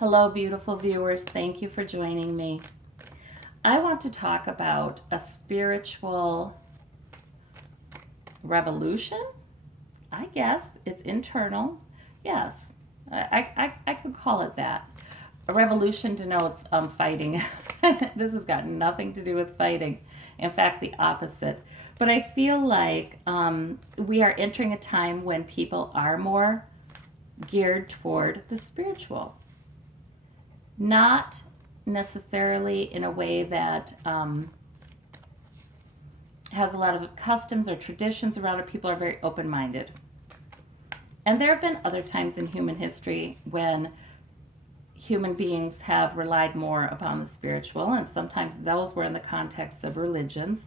Hello, beautiful viewers. Thank you for joining me. I want to talk about a spiritual revolution. I guess it's internal. Yes, I could call it that. A revolution denotes fighting. This has got nothing to do with fighting. In fact, the opposite. But I feel like we are entering a time when people are more geared toward the spiritual. Not necessarily in a way that has a lot of customs or traditions around it. People are very open minded. And there have been other times in human history when human beings have relied more upon the spiritual, and sometimes those were in the context of religions.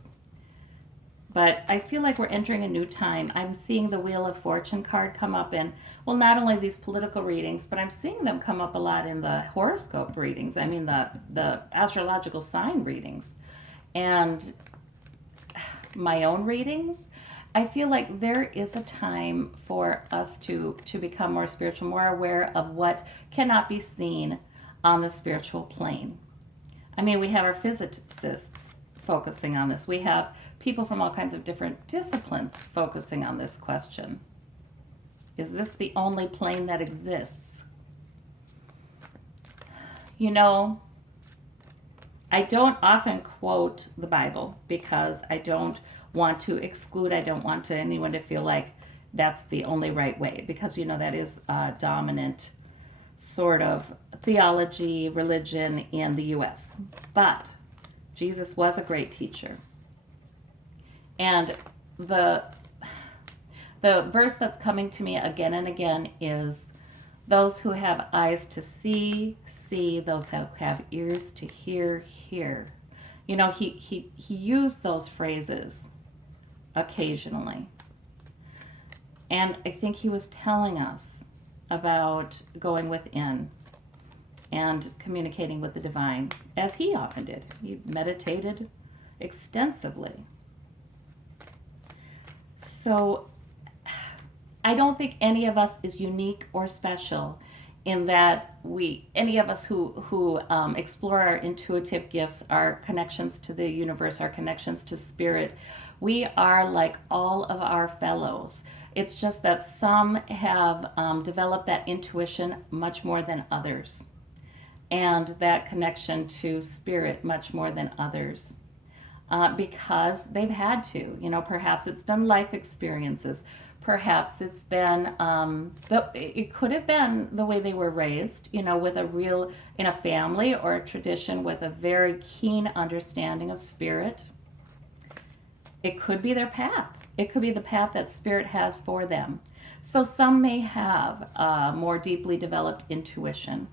But I feel like we're entering a new time. I'm seeing the Wheel of Fortune card come up in, well, not only these political readings, but I'm seeing them come up a lot in the horoscope readings. I mean, the astrological sign readings. And my own readings, I feel like there is a time for us to become more spiritual, more aware of what cannot be seen on the spiritual plane. I mean, we have our physicists focusing on this. We have people from all kinds of different disciplines focusing on this question. Is this the only plane that exists? You know, I don't often quote the Bible because I don't want to exclude, I don't want anyone to feel like that's the only right way, because that is a dominant sort of theology, religion in the U.S. But Jesus was a great teacher. And the verse that's coming to me again and again is, those who have eyes to see, see, those who have ears to hear, hear. He used those phrases occasionally. And I think he was telling us about going within and communicating with the divine, as he often did. He meditated extensively. So I don't think any of us is unique or special in that any of us who explore our intuitive gifts, our connections to the universe, our connections to spirit, we are like all of our fellows. It's just that some have developed that intuition much more than others, and that connection to spirit much more than others. Because they've had to. Perhaps it's been life experiences. Perhaps it's been, it could have been the way they were raised, with in a family or a tradition with a very keen understanding of spirit. It could be their path. It could be the path that spirit has for them. So some may have a more deeply developed intuition,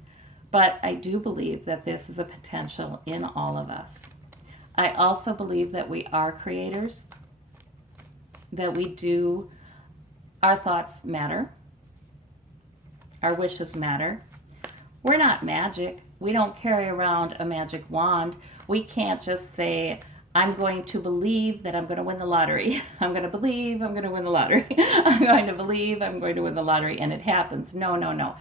but I do believe that this is a potential in all of us. I also believe that we are creators, that our thoughts matter, our wishes matter. We're not magic. We don't carry around a magic wand. We can't just say, I'm going to believe that I'm going to win the lottery. I'm going to believe I'm going to win the lottery. I'm going to believe I'm going to win the lottery, and it happens. No, no, no.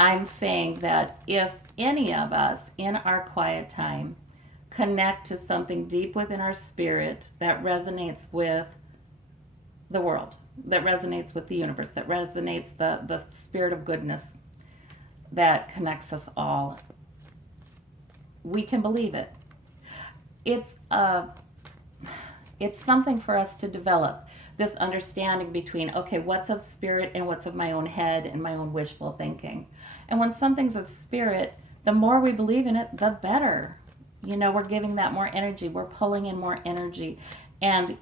I'm saying that if any of us in our quiet time connect to something deep within our spirit that resonates with the world, that resonates with the universe, that resonates the spirit of goodness that connects us all, we can believe it. It's something for us to develop, this understanding between, okay, what's of spirit and what's of my own head and my own wishful thinking. And when something's of spirit, the more we believe in it, the better. We're giving that more energy. We're pulling in more energy. And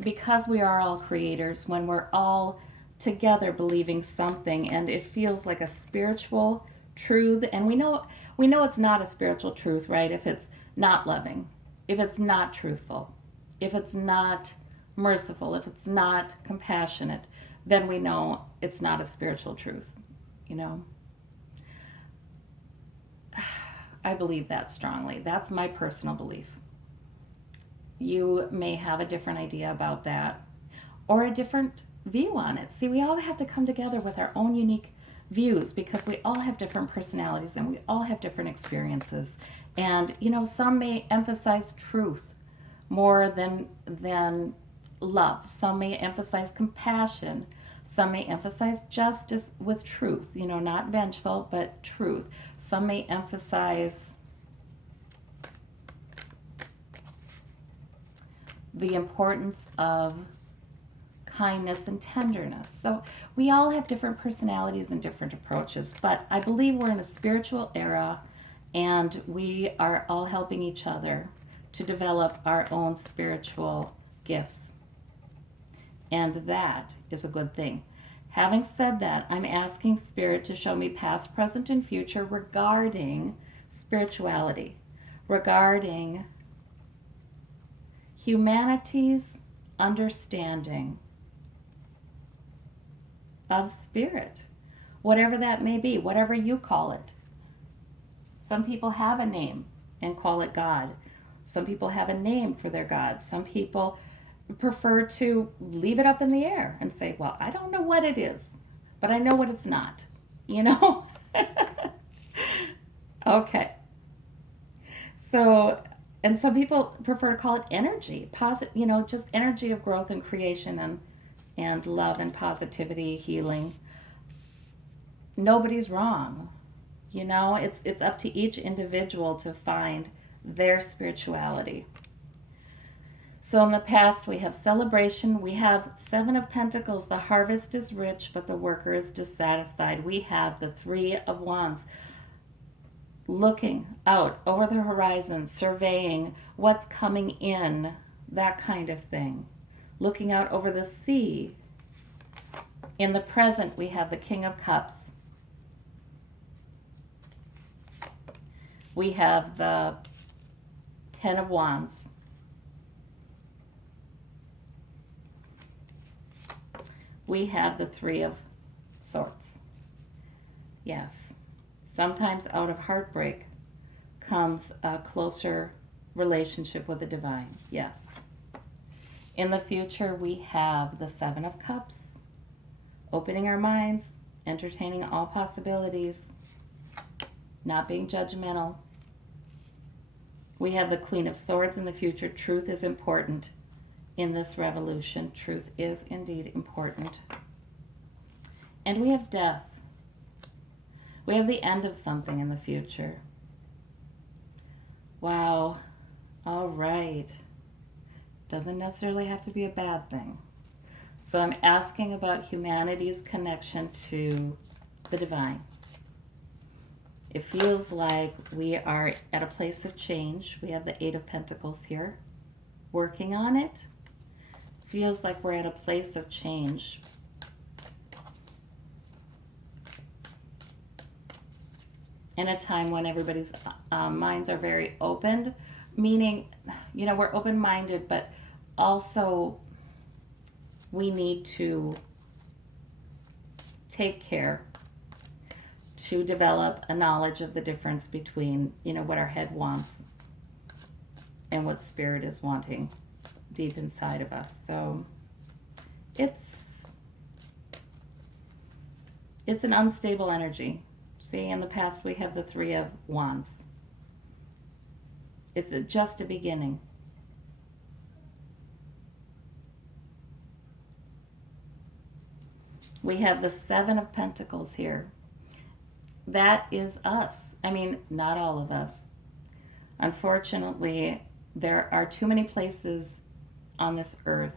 because we are all creators, when we're all together believing something and it feels like a spiritual truth, and we know it's not a spiritual truth, right? If it's not loving, if it's not truthful, if it's not merciful, if it's not compassionate, then we know it's not a spiritual truth. I believe that strongly. That's my personal belief. You may have a different idea about that or a different view on it. See, we all have to come together with our own unique views, because we all have different personalities and we all have different experiences. And some may emphasize truth more than love. Some may emphasize compassion. Some may emphasize justice with truth, not vengeful, but truth. Some may emphasize the importance of kindness and tenderness. So we all have different personalities and different approaches, but I believe we're in a spiritual era and we are all helping each other to develop our own spiritual gifts. And that is a good thing. Having said that, I'm asking Spirit to show me past, present, and future regarding spirituality, regarding humanity's understanding of spirit, whatever that may be, whatever you call it. Some people have a name and call it God. Some people have a name for their God. Some people prefer to leave it up in the air and say, well, I don't know what it is, but I know what it's not, Okay. So, and some people prefer to call it energy, just energy of growth and creation and love and positivity, healing. Nobody's wrong. It's up to each individual to find their spirituality. So in the past, we have celebration. We have Seven of Pentacles. The harvest is rich, but the worker is dissatisfied. We have the Three of Wands. Looking out over the horizon, surveying what's coming in, that kind of thing. Looking out over the sea. In the present, we have the King of Cups. We have the Ten of Wands. We have the Three of Swords. Yes. Sometimes out of heartbreak comes a closer relationship with the divine. Yes. In the future, we have the Seven of Cups. Opening our minds, entertaining all possibilities, not being judgmental. We have the Queen of Swords in the future. Truth is important in this revolution. Truth is indeed important. And we have death. We have the end of something in the future. Wow. All right. Doesn't necessarily have to be a bad thing. So I'm asking about humanity's connection to the divine. It feels like we are at a place of change. We have the Eight of Pentacles here. Working on it. Feels like we're at a place of change. In a time when everybody's minds are very opened, meaning, we're open-minded, but also we need to take care to develop a knowledge of the difference between, what our head wants and what spirit is wanting deep inside of us. So it's an unstable energy. See, in the past we have the Three of Wands. It's just a beginning. We have the Seven of Pentacles here. That is us. I mean, not all of us. Unfortunately, there are too many places on this earth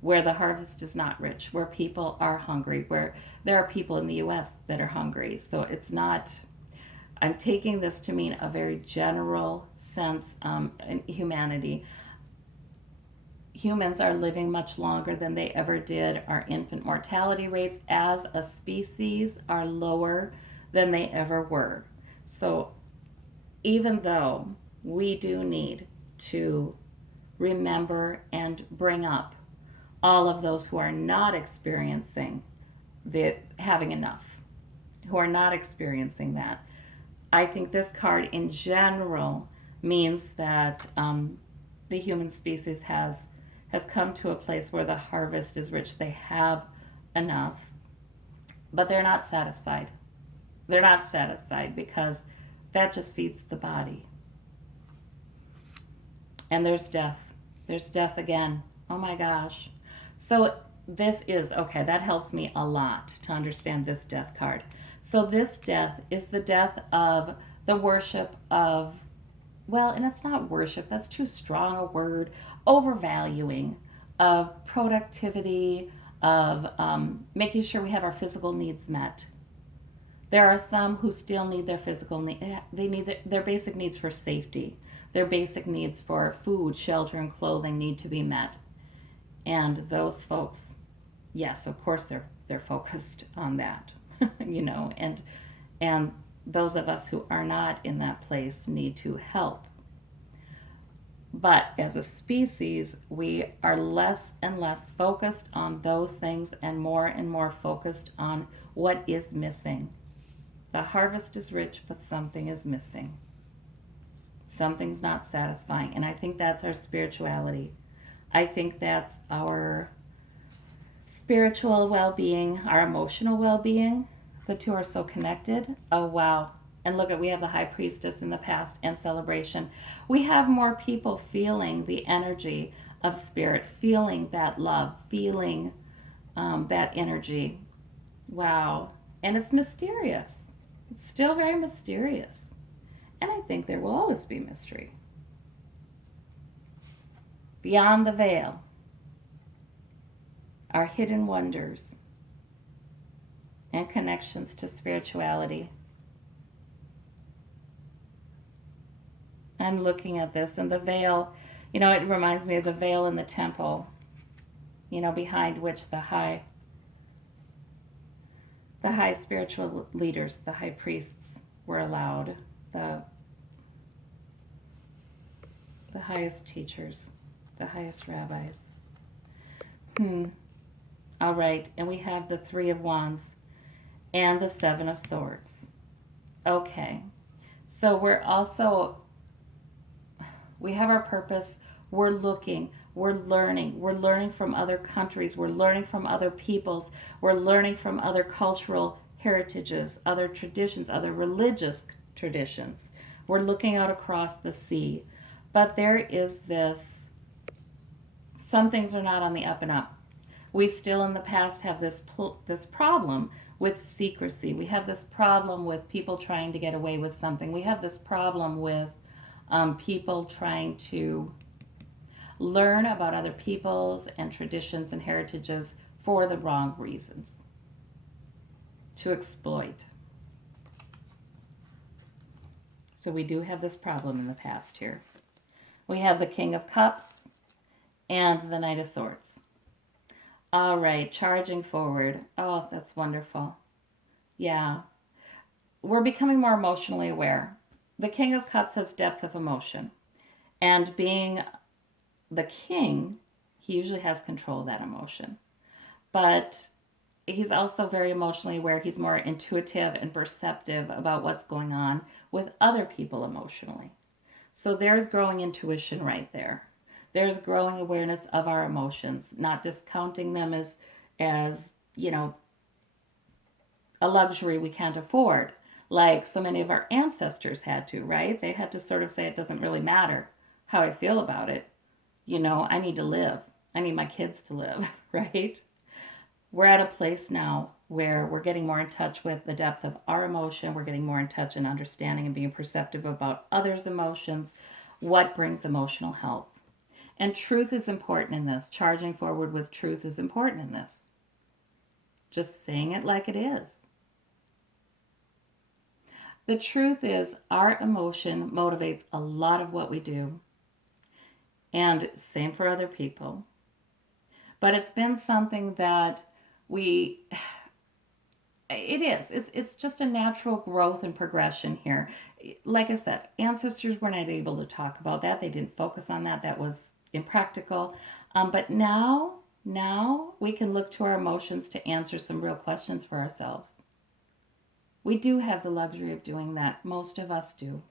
where the harvest is not rich, where people are hungry, where there are people in the U.S. that are hungry. So it's not, I'm taking this to mean a very general sense in humanity. Humans are living much longer than they ever did. Our infant mortality rates as a species are lower than they ever were. So even though we do need to remember and bring up all of those who are not experiencing having enough, who are not experiencing that, I think this card in general means that the human species has come to a place where the harvest is rich. They have enough, but they're not satisfied. They're not satisfied because that just feeds the body. And there's death. There's death again. Oh my gosh. So this is, okay, that helps me a lot to understand this death card. So this death is the death of the worship of, well, and it's not worship, that's too strong a word, overvaluing of productivity, of making sure we have our physical needs met. There are some who still need their physical need. They need their basic needs for safety. Their basic needs for food, shelter, and clothing need to be met. And those folks, yes, of course they're focused on that, you know. And those of us who are not in that place need to help. But as a species, we are less and less focused on those things and more focused on what is missing. The harvest is rich, but something is missing. Something's not satisfying. And I think that's our spirituality. I think that's our spiritual well being, our emotional well being. The two are so connected. Oh, wow. And look at, we have the high priestess in the past and celebration. We have more people feeling the energy of spirit, feeling that love, feeling that energy. Wow. And it's mysterious. It's still very mysterious. And I think there will always be mystery. Beyond the veil are hidden wonders and connections to spirituality. I'm looking at this, and the veil, you know, it reminds me of the veil in the temple, you know, behind which the high spiritual leaders, the high priests, were allowed, the highest teachers, the highest rabbis. All right, and we have the Three of Wands and the Seven of Swords. Okay, so we have our purpose. We're looking, we're learning from other countries, we're learning from other peoples, we're learning from other cultural heritages, other traditions, other religious traditions. We're looking out across the sea. But there is this, some things are not on the up and up. We still in the past have this problem with secrecy. We have this problem with people trying to get away with something. We have this problem with people trying to learn about other peoples and traditions and heritages for the wrong reasons, to exploit. So we do have this problem in the past here. We have the King of Cups and the Knight of Swords. All right, charging forward. Oh, that's wonderful. Yeah. We're becoming more emotionally aware. The King of Cups has depth of emotion. And being the king, he usually has control of that emotion. But he's also very emotionally aware. He's more intuitive and perceptive about what's going on with other people emotionally. So there's growing intuition right there. There's growing awareness of our emotions, not discounting them as you know, a luxury we can't afford, like so many of our ancestors had to, right? They had to sort of say, it doesn't really matter how I feel about it. You know, I need to live. I need my kids to live, right? We're at a place now where we're getting more in touch with the depth of our emotion. We're getting more in touch and understanding and being perceptive about others' emotions, what brings emotional health. And truth is important in this. Charging forward with truth is important in this. Just saying it like it is. The truth is, our emotion motivates a lot of what we do. And same for other people. But it's been something that it's just a natural growth and progression here. Like I said, ancestors were not able to talk about that. They didn't focus on that. That was impractical. But now we can look to our emotions to answer some real questions for ourselves. We do have the luxury of doing that. Most of us do.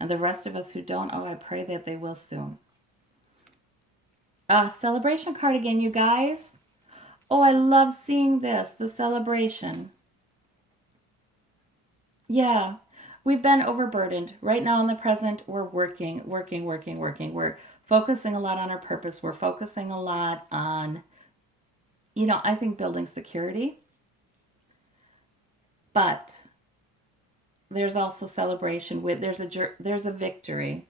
And the rest of us who don't, oh, I pray that they will soon. Celebration card again, you guys. Oh, I love seeing this, the celebration. Yeah, we've been overburdened. Right now in the present, we're working, working, working, working. We're focusing a lot on our purpose. We're focusing a lot on, I think building security, but there's also celebration with there's a victory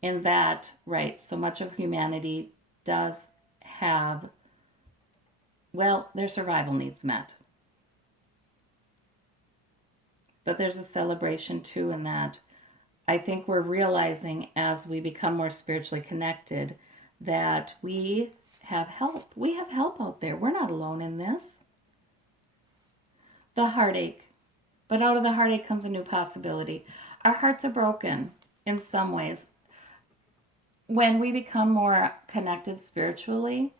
in that, right? So much of humanity does have, well, their survival needs met. But there's a celebration too in that I think we're realizing as we become more spiritually connected that we have help. We have help out there. We're not alone in this. The heartache. But out of the heartache comes a new possibility. Our hearts are broken in some ways. When we become more connected spiritually,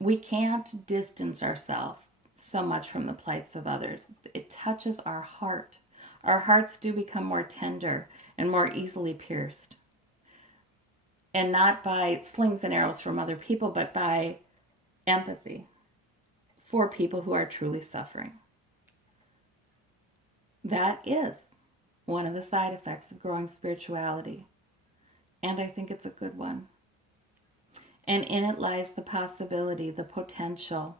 we can't distance ourselves so much from the plights of others. It touches our heart. Our hearts do become more tender and more easily pierced. And not by slings and arrows from other people, but by empathy for people who are truly suffering. That is one of the side effects of growing spirituality. And I think it's a good one. And in it lies the possibility, the potential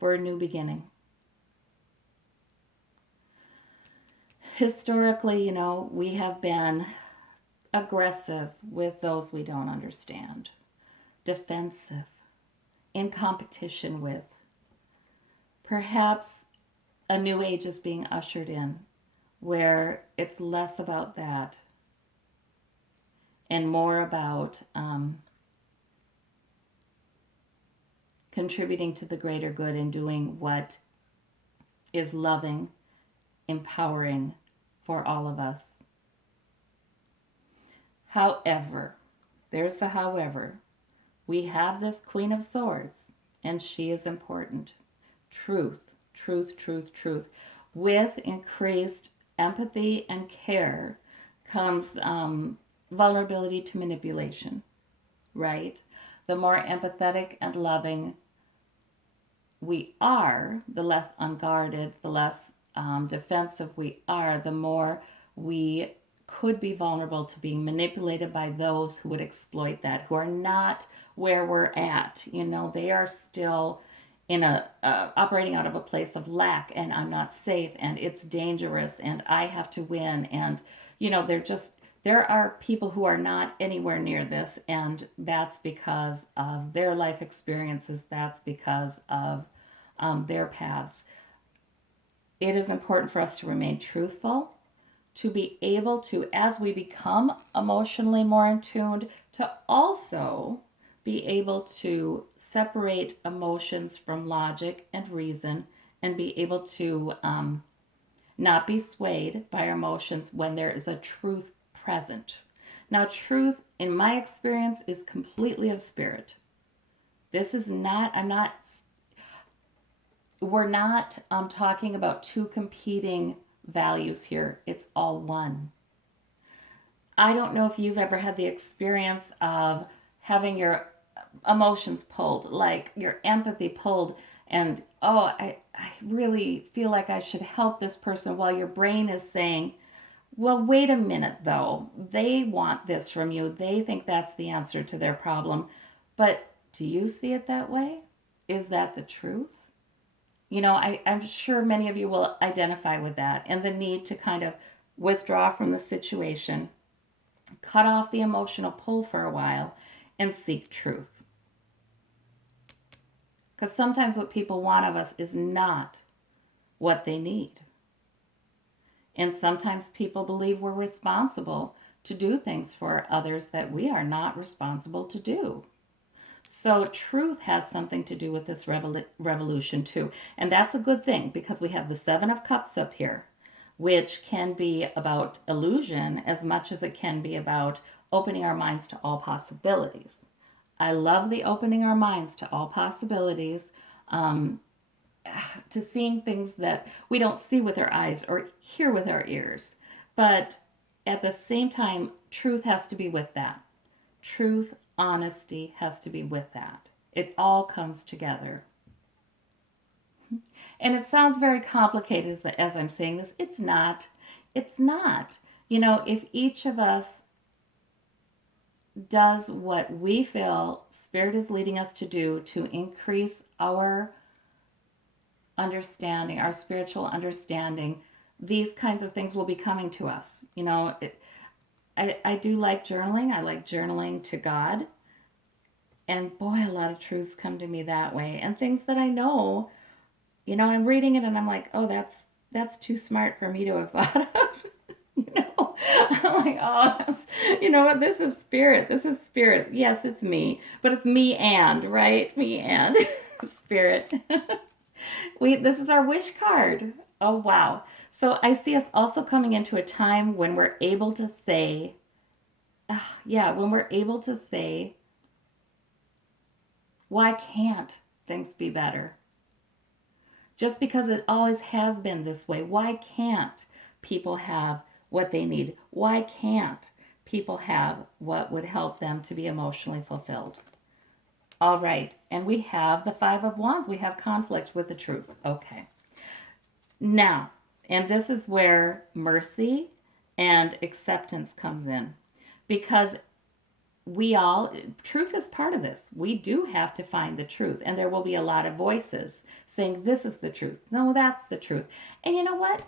for a new beginning. Historically, we have been aggressive with those we don't understand, defensive, in competition with. Perhaps a new age is being ushered in where it's less about that and more about contributing to the greater good and doing what is loving, empowering for all of us. However, there's the however, we have this Queen of Swords, and she is important. Truth, truth, truth, truth. With increased empathy and care comes vulnerability to manipulation, right? The more empathetic and loving we are, the less unguarded, the less defensive we are, the more we could be vulnerable to being manipulated by those who would exploit that, who are not where we're at. They are still in operating out of a place of lack, and I'm not safe, and it's dangerous, and I have to win, and there are people who are not anywhere near this, and that's because of their life experiences. That's because of their paths. It is important for us to remain truthful, to be able to, as we become emotionally more in tune, to also be able to separate emotions from logic and reason and be able to not be swayed by our emotions when there is a truth present. Now, truth, in my experience, is completely of spirit. This is not, we're not talking about two competing values here. It's all one. I don't know if you've ever had the experience of having your emotions pulled, like your empathy pulled, and I really feel like I should help this person, while your brain is saying, well, wait a minute though. They want this from you. They think that's the answer to their problem. But do you see it that way? Is that the truth? I'm sure many of you will identify with that and the need to kind of withdraw from the situation, cut off the emotional pull for a while, and seek truth. Because sometimes what people want of us is not what they need. And sometimes people believe we're responsible to do things for others that we are not responsible to do. So truth has something to do with this revolution too. And that's a good thing, because we have the Seven of Cups up here, which can be about illusion as much as it can be about opening our minds to all possibilities. I love the opening our minds to all possibilities, to seeing things that we don't see with our eyes or hear with our ears. But at the same time, truth has to be with that. Truth, honesty has to be with that. It all comes together. And it sounds very complicated as I'm saying this. It's not. It's not. You know, if each of us does what we feel Spirit is leading us to do to increase our understanding, our spiritual understanding, these kinds of things will be coming to us. You know, I do like journaling. I like journaling to God. And boy, a lot of truths come to me that way. And things that I know, you know, I'm reading it and I'm like, oh, that's too smart for me to have thought of. You know, I'm like, oh, you know what? This is spirit. This is spirit. Yes, it's me, but it's me and, right? Me and spirit. This is our wish card. Oh, wow. So I see us also coming into a time when we're able to say, yeah, when we're able to say, why can't things be better? Just because it always has been this way, why can't people have what they need? Why can't people have what would help them to be emotionally fulfilled? All right, and we have the Five of Wands. We have conflict with the truth. Okay. Now, and this is where mercy and acceptance comes in because truth is part of this. We do have to find the truth, and there will be a lot of voices saying, this is the truth. No, that's the truth. And you know what?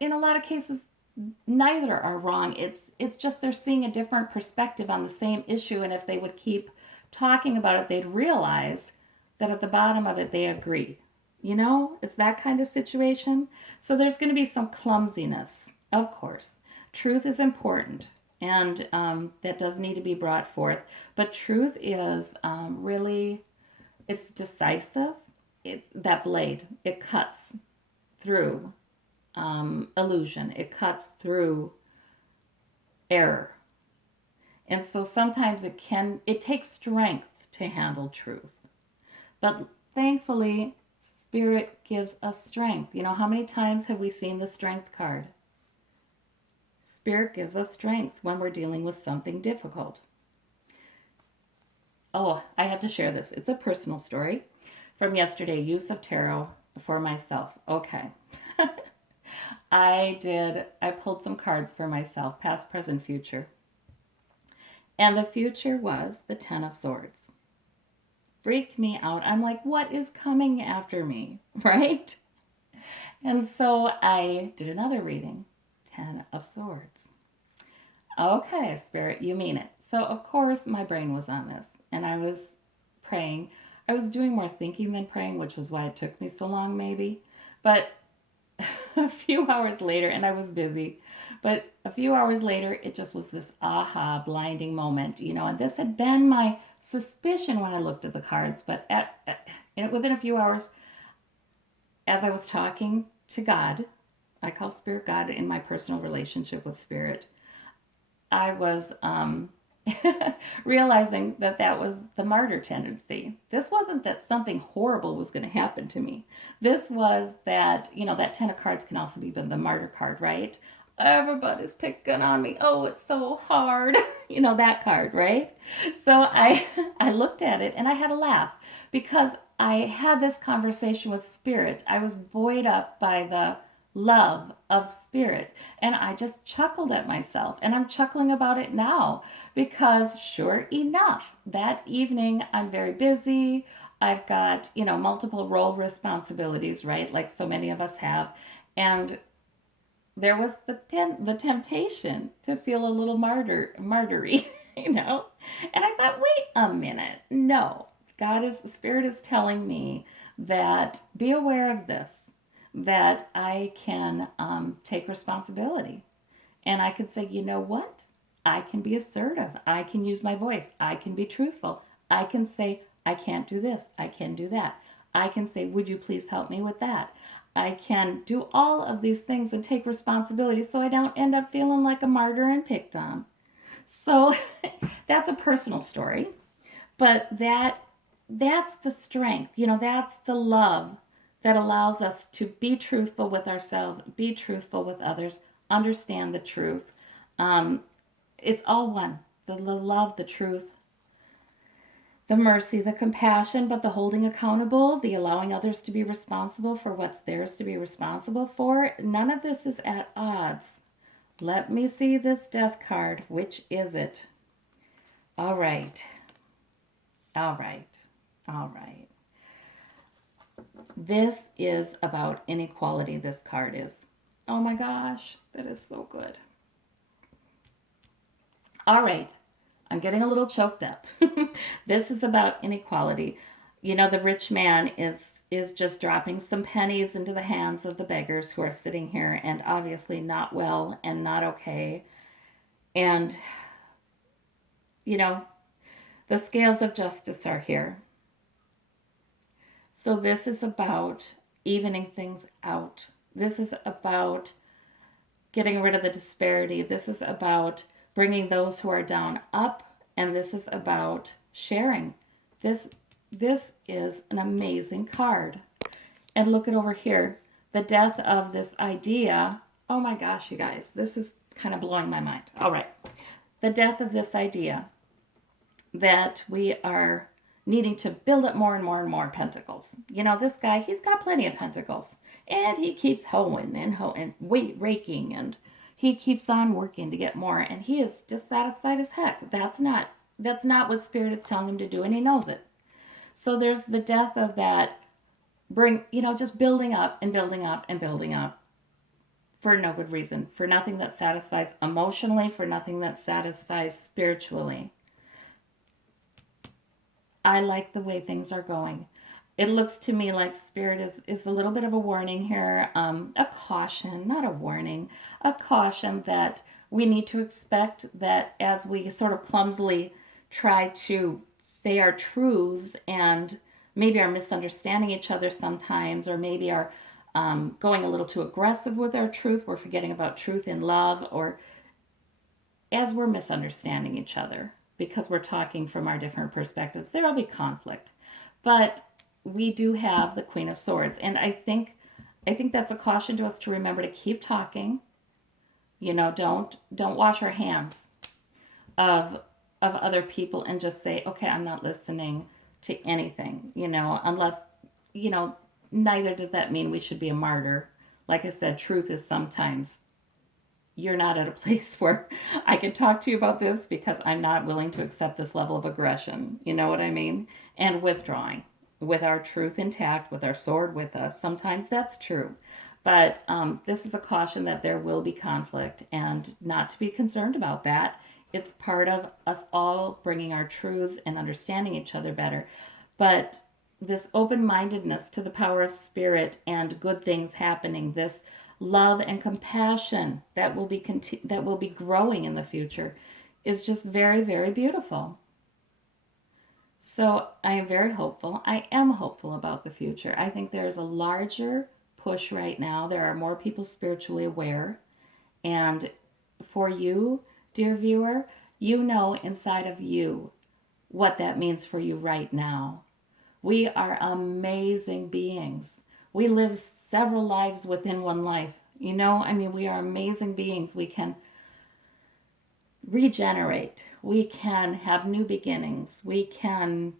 In a lot of cases, neither are wrong. It's just they're seeing a different perspective on the same issue, and if they would keep talking about it, they'd realize that at the bottom of it, they agree. You know, it's that kind of situation. So there's going to be some clumsiness, of course. Truth is important, and that does need to be brought forth. But truth is really, it's decisive. That blade, it cuts through illusion. It cuts through error. And so sometimes it takes strength to handle truth. But thankfully, Spirit gives us strength. You know, how many times have we seen the strength card? Spirit gives us strength when we're dealing with something difficult. Oh, I have to share this. It's a personal story from yesterday, use of tarot for myself. Okay. I pulled some cards for myself, past, present, future. And the future was the Ten of Swords. Freaked me out. I'm like, what is coming after me, right? And so I did another reading, Ten of Swords. Okay, Spirit, you mean it. So, of course, my brain was on this, and I was praying. I was doing more thinking than praying, which was why it took me so long, maybe. But a few hours later, and I was busy, but a few hours later, it just was this aha, blinding moment, you know. And this had been my suspicion when I looked at the cards, but within a few hours, as I was talking to God, I call Spirit God in my personal relationship with Spirit, I was realizing that was the martyr tendency. This wasn't that something horrible was going to happen to me. This was that, you know, that Ten of Cards can also be the martyr card, right? Everybody's picking on me. Oh, it's so hard. You know, that card, right? So I looked at it and I had a laugh because I had this conversation with Spirit. I was buoyed up by the love of Spirit, and I just chuckled at myself, and I'm chuckling about it now because sure enough, that evening I'm very busy. I've got, you know, multiple role responsibilities, right? Like so many of us have. And there was the temptation to feel a little martyry, you know? And I thought, wait a minute. No. Spirit is telling me that be aware of this, that I can take responsibility. And I can say, you know what? I can be assertive. I can use my voice. I can be truthful. I can say, I can't do this. I can do that. I can say, would you please help me with that? I can do all of these things and take responsibility so I don't end up feeling like a martyr and picked on. So that's a personal story, but that's the strength. You know, that's the love that allows us to be truthful with ourselves, be truthful with others, understand the truth. It's all one. The love, the truth. The mercy, the compassion, but the holding accountable, the allowing others to be responsible for what's theirs to be responsible for. None of this is at odds. Let me see this death card. Which is it? All right. All right. All right. This is about inequality, this card is. Oh my gosh, that is so good. All right. I'm getting a little choked up. This is about inequality. You know, the rich man is just dropping some pennies into the hands of the beggars who are sitting here and obviously not well and not okay. And you know, the scales of justice are here. So this is about evening things out. This is about getting rid of the disparity. This is about bringing those who are down up, and this is about sharing. This is an amazing card. And look at over here, the death of this idea. Oh my gosh, you guys, this is kind of blowing my mind. All right. The death of this idea that we are needing to build up more and more and more pentacles. You know, this guy, he's got plenty of pentacles. And he keeps hoeing and weight raking, and he keeps on working to get more, and he is dissatisfied as heck. That's not what Spirit is telling him to do, and he knows it. So there's the death of that just building up and building up and building up for no good reason, for nothing that satisfies emotionally, for nothing that satisfies spiritually. I like the way things are going. It looks to me like Spirit is a little bit of a warning here, a caution, not a warning, a caution that we need to expect that as we sort of clumsily try to say our truths and maybe are misunderstanding each other sometimes, or maybe are going a little too aggressive with our truth, we're forgetting about truth in love, or as we're misunderstanding each other because we're talking from our different perspectives, there'll be conflict. But we do have the Queen of Swords, and I think that's a caution to us to remember to keep talking. You know, don't wash our hands of other people and just say, okay, I'm not listening to anything. You know, unless neither does that mean we should be a martyr. Like I said, truth is sometimes you're not at a place where I can talk to you about this because I'm not willing to accept this level of aggression. You know what I mean? And withdrawing with our truth intact, with our sword with us. Sometimes that's true. But this is a caution that there will be conflict and not to be concerned about that. It's part of us all bringing our truths and understanding each other better. But this open-mindedness to the power of Spirit and good things happening, this love and compassion that will be growing in the future is just very, very beautiful. So I am very hopeful. I am hopeful about the future. I think there is a larger push right now. There are more people spiritually aware. And for you, dear viewer, you know inside of you what that means for you right now. We are amazing beings. We live several lives within one life. You know, I mean, we are amazing beings. We can regenerate. We can have new beginnings. We can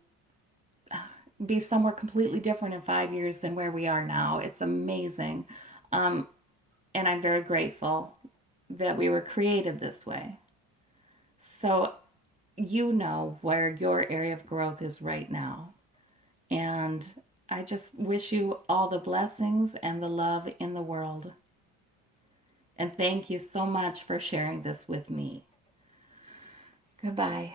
be somewhere completely different in 5 years than where we are now. It's amazing. And I'm very grateful that we were created this way. So you know where your area of growth is right now. And I just wish you all the blessings and the love in the world. And thank you so much for sharing this with me. Goodbye.